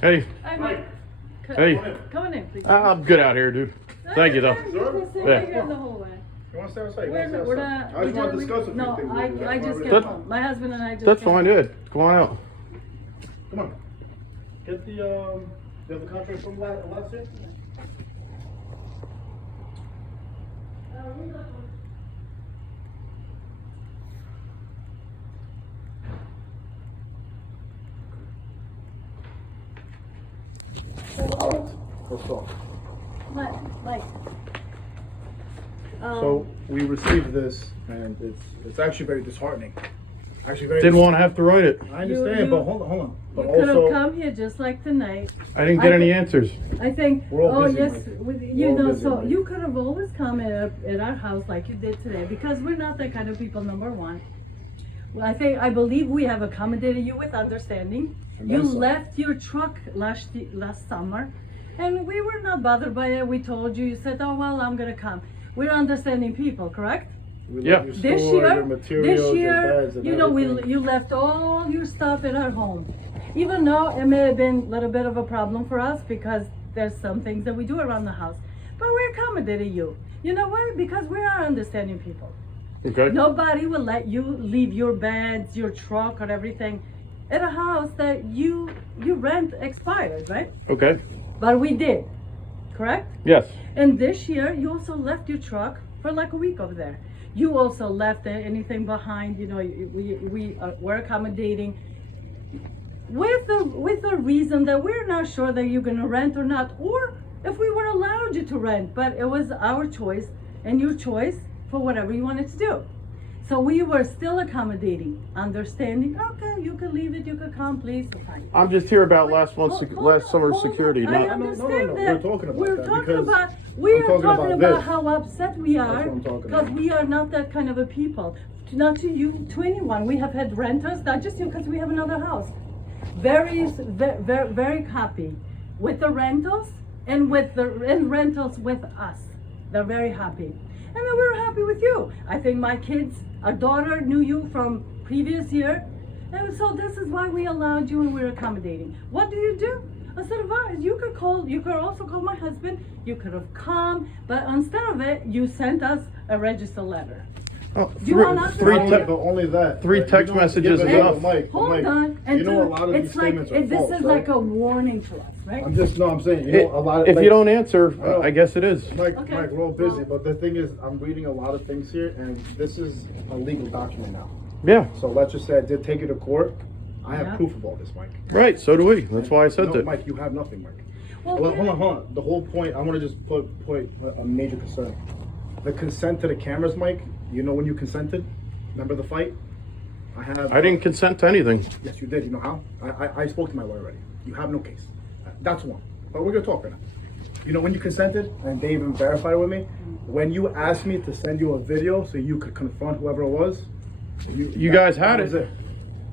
Hey. Hi, Mike. Hey. Come on in, please. I'm good out here, dude. Thank you, though. You can sit Yeah. right here in the hallway. You want to stay outside? We're not. I just want to discuss a few No, things. with you. I just That's came That- home. My husband and I just. That's came fine, home. dude. Go on out. Come on. Get the, you have the contract from last year? Let's talk. Mike. So we received this, and it's actually very disheartening. Actually, very. Didn't want to have to write it. I understand, You- but hold on. But You could have also, come here just like tonight. I didn't get I any think- answers. I think. We're all Oh busy, yes, Mike. you We're all know. busy, So Mike. you could have always come at our house like you did today because we're not that kind of people. Number one. Well, I believe we have accommodated you with understanding. And You then some. left your truck last summer, and we were not bothered by it. We told you. You said, "Oh well, I'm gonna come." We're understanding people, correct? we Yeah. let you This store year, your materials, your beds, and you know, everything. you left all your stuff at our home. Even though it may have been a little bit of a problem for us because there's some things that we do around the house, but we accommodated you. You know why? Because we are understanding people. Okay. Nobody will let you leave your beds, your truck, or everything at a house that you rent expired, right? Okay. But we did, correct? Yes. And this year, you also left your truck for like a week over there. You also left anything behind. You know, we're accommodating with the reason that we're not sure that you're gonna rent or not, or if we were allowed you to rent. But it was our choice and your choice for whatever you wanted to do. So we were still accommodating, understanding. Okay, you could leave it. You could come, please. Fine. I'm just here about last Hold summer's on, security. I Not, understand No. that. We're talking about We're that talking because about. We I'm are talking talking about about this. how upset we That's are what I'm talking because about. we are not that kind of a people. Not to you, to anyone. We have had renters, not just you, because we have another house. Very happy with the rentals and rentals with us. They're very happy. And then we're happy with you. I think my kids, our daughter knew you from previous year. And so this is why we allowed you and we're accommodating. What do you do? Instead of us, you could also call my husband, you could have come, but instead of it, you sent us a register letter. oh, You want us to three, know te- it? But only that. three But you text don't- messages yeah, is but enough. Mike, Hold Mike, on. And you know a lot of it's these like, statements are this false, is right? like a warning to us, right? I'm saying, you know, a lot of. If like, you don't answer, I know. I guess it is. Mike, Okay. Mike, we're all busy, Well- but the thing is, I'm reading a lot of things here, and this is a legal document now. Yeah. So let's just say I did take it to court. I have Yeah. proof of all this, Mike. Right. So do we. That's why I said No, that. Mike, you have nothing, Mike. Well, Well, hold on. The whole point, I want to just put a major concern. The consent to the cameras, Mike. You know when you consented? Remember the fight? I didn't consent to anything. Yes, you did. You know how? I spoke to my lawyer already. You have no case. That's one. But we're gonna talk right now. You know when you consented, and they even verified it with me. When you asked me to send you a video so you could confront whoever it was, You guys had that was it.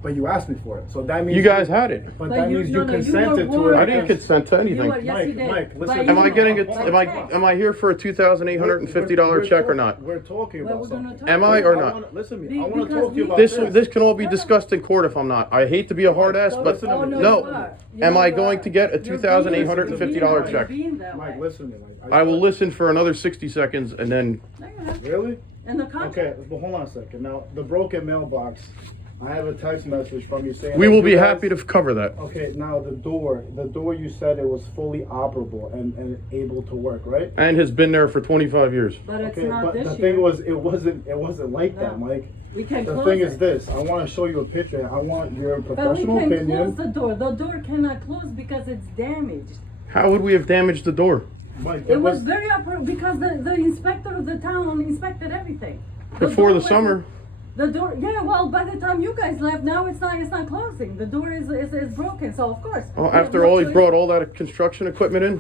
But you asked me for it, so that means You guys had it. But But that you- means no, you no, you consented were to it. warned. I didn't consent to anything. You were- yes, Mike, you did. Mike, But listen. you Am I know- getting it? Okay. Am I here for a $2,850 check or not? We're talking Well, about we're gonna something. talk Am I or about- not? Listen to Be- me. I want to because talk to you we- about This can all be discussed in court if I'm not. I hate to be a hard ass, Oh, but no, no. you are. You Am know I you going are. to get a You're $2,850 being- check? you're being that Mike, way. listen to me. Mike. I will listen for another 60 seconds and then No, you have. Really? And the contract. Okay, but hold on a second. Now, the broken mailbox. I have a text message from you saying we that will you be guys- happy to cover that. Okay, now the door you said it was fully operable and able to work, right? And has been there for 25 years. But it's Okay, not but this the year. thing was, it wasn't like that, No. Mike. We can The close thing it. is this, I want to show you a picture. I want your But we professional can opinion. close the door. The door cannot close because it's damaged. How would we have damaged the door? Mike, It was very because the inspector of the town inspected everything. Before the door summer? wasn't- The door, yeah. Well, by the time you guys left, now it's not closing. The door is broken. So of course. Well, we have after no all, he choice. brought all that construction equipment in.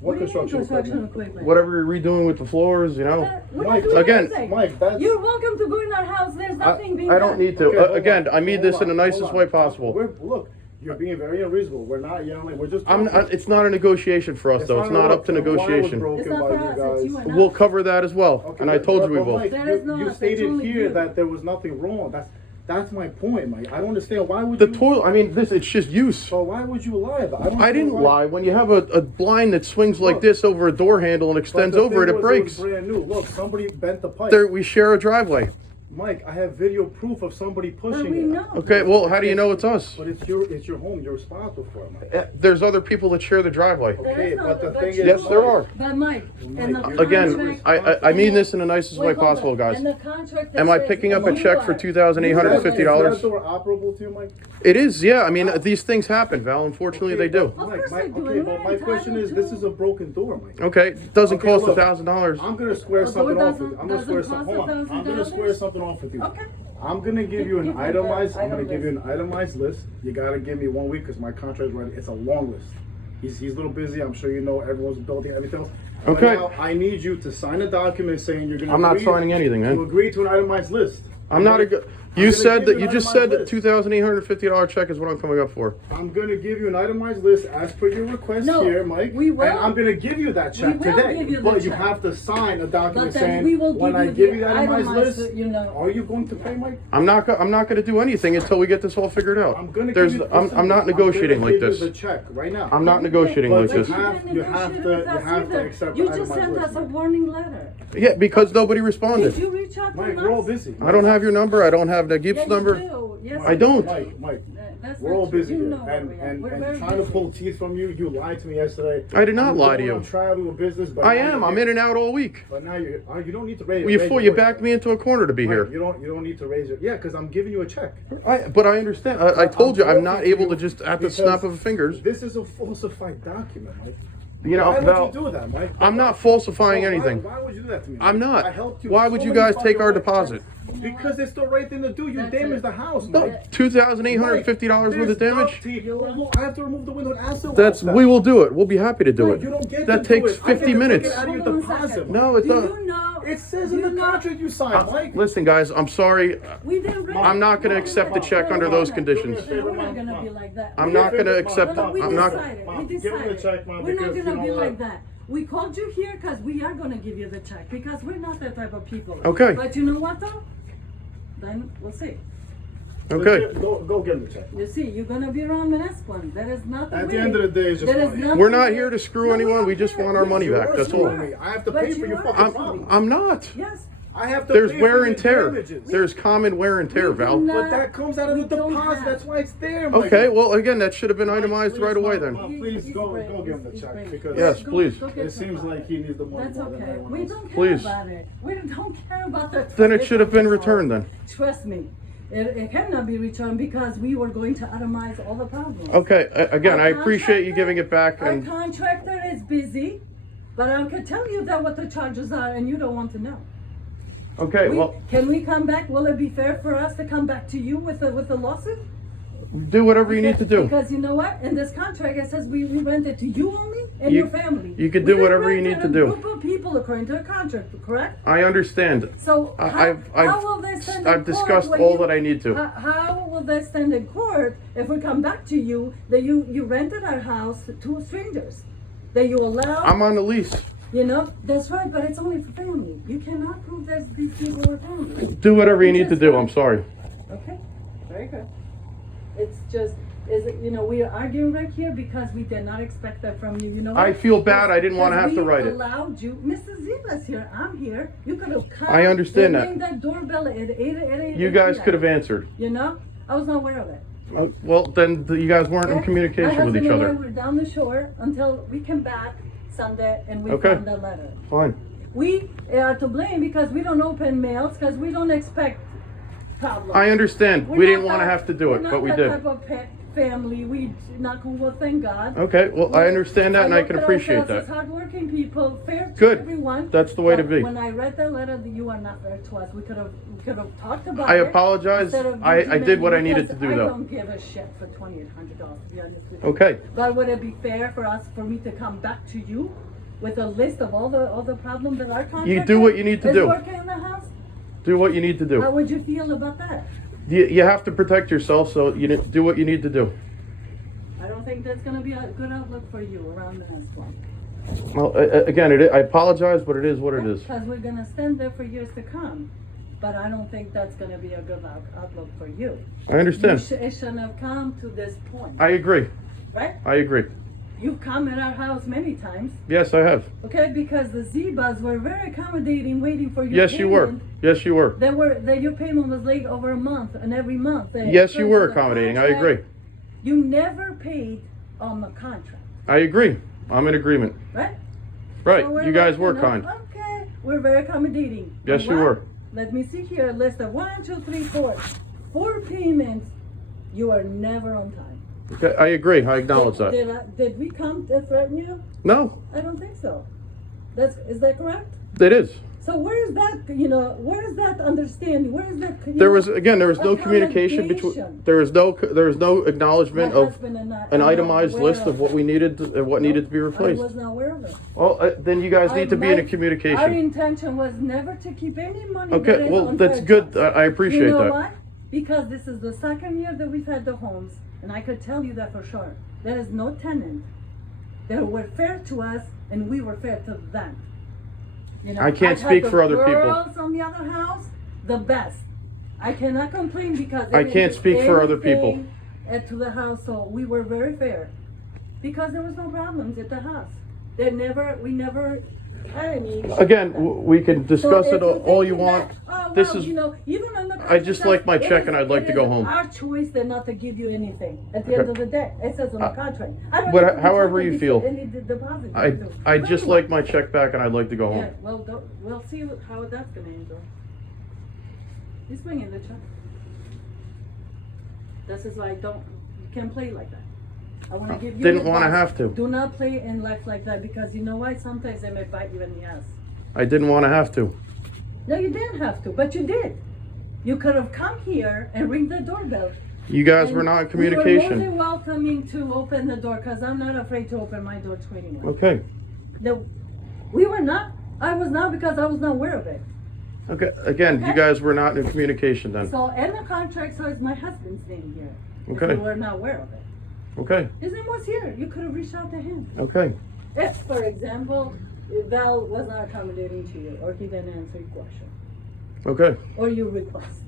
What do you mean construction equipment? equipment? Whatever you're redoing with the floors, you know. We're Mike, not doing again, anything. Mike, that's- You're welcome to go in our house. There's nothing being I done. don't need to. Okay, hold Again, on, I mean hold this in the on, nicest hold way on. possible. Look, you're being very unreasonable. We're not yelling. We're just. It's not a negotiation for us, though. It's not up to the wire was negotiation. broken It's not by for you us, it's guys. you and us. We'll cover that as well. Okay, And I told you we but will. Mike, There is no you us, it's stated only here you. that there was nothing wrong. That's my point, Mike. I don't understand. Why would The you? toilet, I mean, it's just use. So why would you lie about? I didn't lie. When you have a blind that swings like Look. this over a door handle and extends over it, it breaks. Brand new. Look, somebody bent the pipe. There, we share a driveway. Mike, I have video proof of somebody But pushing we it. know. Okay, well, how do you know it's us? But it's your home. You're responsible for it, Mike. There's other people that share the driveway. There Okay, is no- but the thing you- is- Yes, there are. But Mike, in the Again, contract- I mean this in the nicest way Wait, hold on. possible, guys. In the contract Am that I says picking up a you check for are- $2,850? Is that door operable to you, Mike? It is, yeah. I mean, these things happen, Val. Unfortunately, they do. Of course Mike, they do, okay, and but we're my question is, entitled this to- is a broken door, Mike. Okay, it doesn't Okay, cost look, $1,000. I'm gonna square So something it off with you. doesn't- I'm gonna square doesn't something. cost Hold on. I'm gonna $1,000? square something off with you. Okay. I'm gonna give you an Give me the itemized. I'm gonna item give you an list. itemized list. You gotta give me 1 week because my contract's ready. It's a long list. He's a little busy. I'm sure you know. Everyone's building everything else. But Okay. now I need you to sign a document saying you're gonna. I'm not agree signing anything, man. You agree to an itemized list. I'm not a good. I'm You gonna said give that you you an just said itemized that list. $2,850 check is what I'm coming up for. I'm gonna give you an itemized list as per your request No, here, Mike. we will. And I'm gonna give you that check We will today. give you the But you check. have to sign a document But then saying we will when give I you give the you that itemized itemized, list, you know. are you going to pay, Mike? I'm not going to do anything until we get this all figured out. I'm gonna There's give you, I'm listen, not negotiating gonna like give this. you the check right now. I'm not negotiating But like you this. have- didn't you have negotiate to- with you us have to either. accept You the just itemized sent list, us a Mike. warning letter. Yeah, because nobody Did responded. you reach out to Mike, us? we're all busy. I don't have your number. I don't have the Gibbs Yeah, you number. do. Yes, I you don't. do. Mike, That's we're not all true. busy You here, know where we are. and We're very trying to busy. pull teeth from you. You lied to me yesterday. I did not I'm lie to going you. on travel with business, but I now am. you're I'm here. in and out all week. But now you don't need to raise. Well, raise your you voice. backed me into a corner to be Mike, here. You don't need to raise it. Yeah, because I'm giving you a check. But I understand. I told you I'm not talking able you to just at the because snap of fingers. This is a falsified document, Mike. You know, Why would Val, you do that, Mike? I'm not falsifying Why- anything. Why would you do that to me? I'm Mike? not. I helped you. Why so would you many guys take fucking our ways. deposit? Because it's the right thing to do. You That's damaged it. the house, No, Mike. $2,850 worth of There's damage. duct tape. I have to remove the window and acid That's wash we that. will do it. We'll be happy to do No, it. you don't get That to takes do it. I get 50 to minutes. Take it out of your Hold on a deposit. second. No, it Do doesn't. you know? It says do in the you know- contract you signed, Mike. Listen, guys, I'm sorry. We didn't read I'm it. not gonna No, accept the no, check no, under no, those no. conditions. We're not gonna be like that. I'm not gonna accept. No, we I'm not. decided. Mom, We give him the decided. check, Mom, We're not because you gonna know be what? like that. We called you here because we are gonna give you the check because we're not that type of people. Okay. But you know what though? Then we'll see. Okay. Go get him the check. You see, you're gonna be around the next one. That is not the At way. the end of the day, it's just That is money. nothing We're not that- here to screw No, anyone. don't We just care. want our Yes, money you back. are That's all. screwing me. I have to But pay for you your are fucking screwing. problem. I'm not. Yes. I have to There's pay wear for and the tear. damages. There's common wear and tear, We Val. do not- But that comes out of We the don't deposit. have- That's why it's there, Mike. Okay. Well, again, that should have been itemized Please, right away Mom, then. Mom, please go give him the He's check great. because Yes, please. Go get it the seems money. like he needs the money That's more than okay. everyone We else. don't care Please. about it. We don't care about the. Then it should have been returned then. Trust me, it cannot be returned because we were going to itemize all the problems. Okay. Again, Our I appreciate you contractor- giving it back. Our And contractor is busy, but I can tell you that what the charges are, and you don't want to know. okay. Well, Can we come back? Will it be fair for us to come back to you with a lawsuit? do whatever you need to do. Because you know what? In this contract, it says we rent it to you only and You- your family. you can We do whatever you rent need it to a do. Group of people according to the contract, correct? I understand. So how will they stand in I've court discussed when all you- that I need to. How will they stand in court if we come back to you that you rented our house to strangers? That you allow, I'm on the lease. you know? That's right, but it's only for family. You cannot prove that these people were family. Do whatever you need to do. I'm sorry. Okay, very good. It's just, we are arguing right here because we did not expect that from you, you know? I what? feel bad. I didn't want to Because have to write We it. allowed you, Mrs. Ziva's here, I'm here, you could have come. I understand and that. rang that doorbell at 8. You guys could have answered. You know, I was not aware of it. Well, then you guys weren't in My communication with husband each and I other. were down the shore until we came back Sunday and we Okay. found that letter. Fine. We are to blame because we don't open mails because we don't expect problems. I understand. We're We not didn't want to that- have to do it, we're but we not did. that type of family. We not well, thank God. Okay. Well, I understand that, and I look can at appreciate ourselves as that. hardworking people, fair to Good. everyone. That's the way to But be. When I read that letter, you are not fair to us. We could have talked about I it. apologize. instead of I you did what I demanding, needed to do, because though. I don't give a shit for $2,800 to be honest with you. Okay. But would it be fair for me to come back to you with a list of all the problems that our contractor do what you need to is do. working in the house? Do what you need to How do. would you feel about that? You have to protect yourself, so do what you need to do. I don't think that's gonna be a good outlook for you around the next one. Well, again, I apologize, but it is what it is. Because we're gonna stand there for years to come. but I don't think that's gonna be a good outlook for you. I understand. It shouldn't have come to this point, I agree. right? I agree. You've come at our house many times, Yes, I have. okay? Because the Zebas were very accommodating, waiting for your Yes, you were. payment. Yes, you were. Your payment was late over a month, and every month. Yes, you were accommodating. I agree. You never paid on the contract, I agree. I'm in agreement. right? Right. So we're You guys like, were know, kind. Okay, we're very accommodating. Yes, And you what? were. Let me see here, a list of 1, 2, 3, 4. 4 payments, you are never on time. Okay, I agree. I acknowledge that. Did we come to threaten you? No, I don't think so. Is that correct? it is. So where is that, where is that understanding? Where is that? There was no communication between. accommodation? There was no acknowledgement My of husband and I an are not itemized aware list of what we needed to be I replaced. was not aware of it. Well, then you guys need to be in a Our communication. intention was never to keep any money. that Okay, is well, on that's fair good. tax. I appreciate You know that. why? Because this is the second year that we've had the homes, and I could tell you that for sure. There is no tenant. They were fair to us, and we were fair to them. I can't I've had speak the for other people. girls on the other house, the best. I cannot complain because they I didn't can't do speak for other people. anything to the house, so we were very fair because there was no problems at the house. We never had any. issues Again, with them. we can discuss So it if all you're you want. thinking that, oh, This well, is. even on the I just like my check and I'd like to go home. Our choice then not to give you anything at the end of the day. It says on the contract. I don't but have to however deposit you feel. any deposit. I just like my check back and I'd like to go Yeah, home. well, we'll see how that's gonna end. He's bringing the check. This is why you can't play like that. I wanna give you. Didn't wanna advice. have to. Do not play in life like that because you know why? Sometimes they may bite you in the ass. I didn't want to have to. No, you didn't have to, but you did. You could have come here and ring the doorbell. You guys And were not in We were more communication. than welcoming to open the door because I'm not afraid to open my door to anyone. Okay. We were not. I was not because I was not aware of it. Okay. Again, you Okay. guys were not in communication then. So, and the contract says my husband's name here. Okay. If you were not aware of it. Okay. His name was here. You could have reached out to him. Okay. If, for example, Val was not accommodating to you, or he didn't answer your question, Okay. or your request.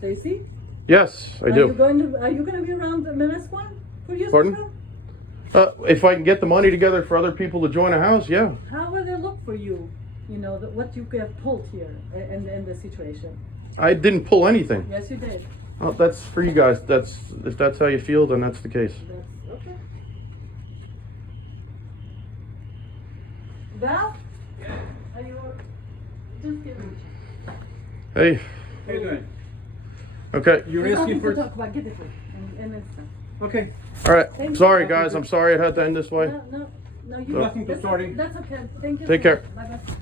So you see? Yes, I Are you do. going to be around the next one? For you, Pardon? Sandra? If I can get the money together for other people to join a house, yeah. How will they look for you? What you have pulled here in the situation. I didn't pull anything. Yes, you did. Oh, that's for you guys. If that's how you feel, then that's the case. That's okay. Val? Are you just give me a check. Hey. How you doing? Okay. You're There's asking nothing to for. talk about. Get it free. And it's done. Okay. All right. Thank you. Sorry, guys. I'm sorry it had to end this way. No, you. Nothing to that's- sorry. That's okay. Thank you. Take care. Bye bye.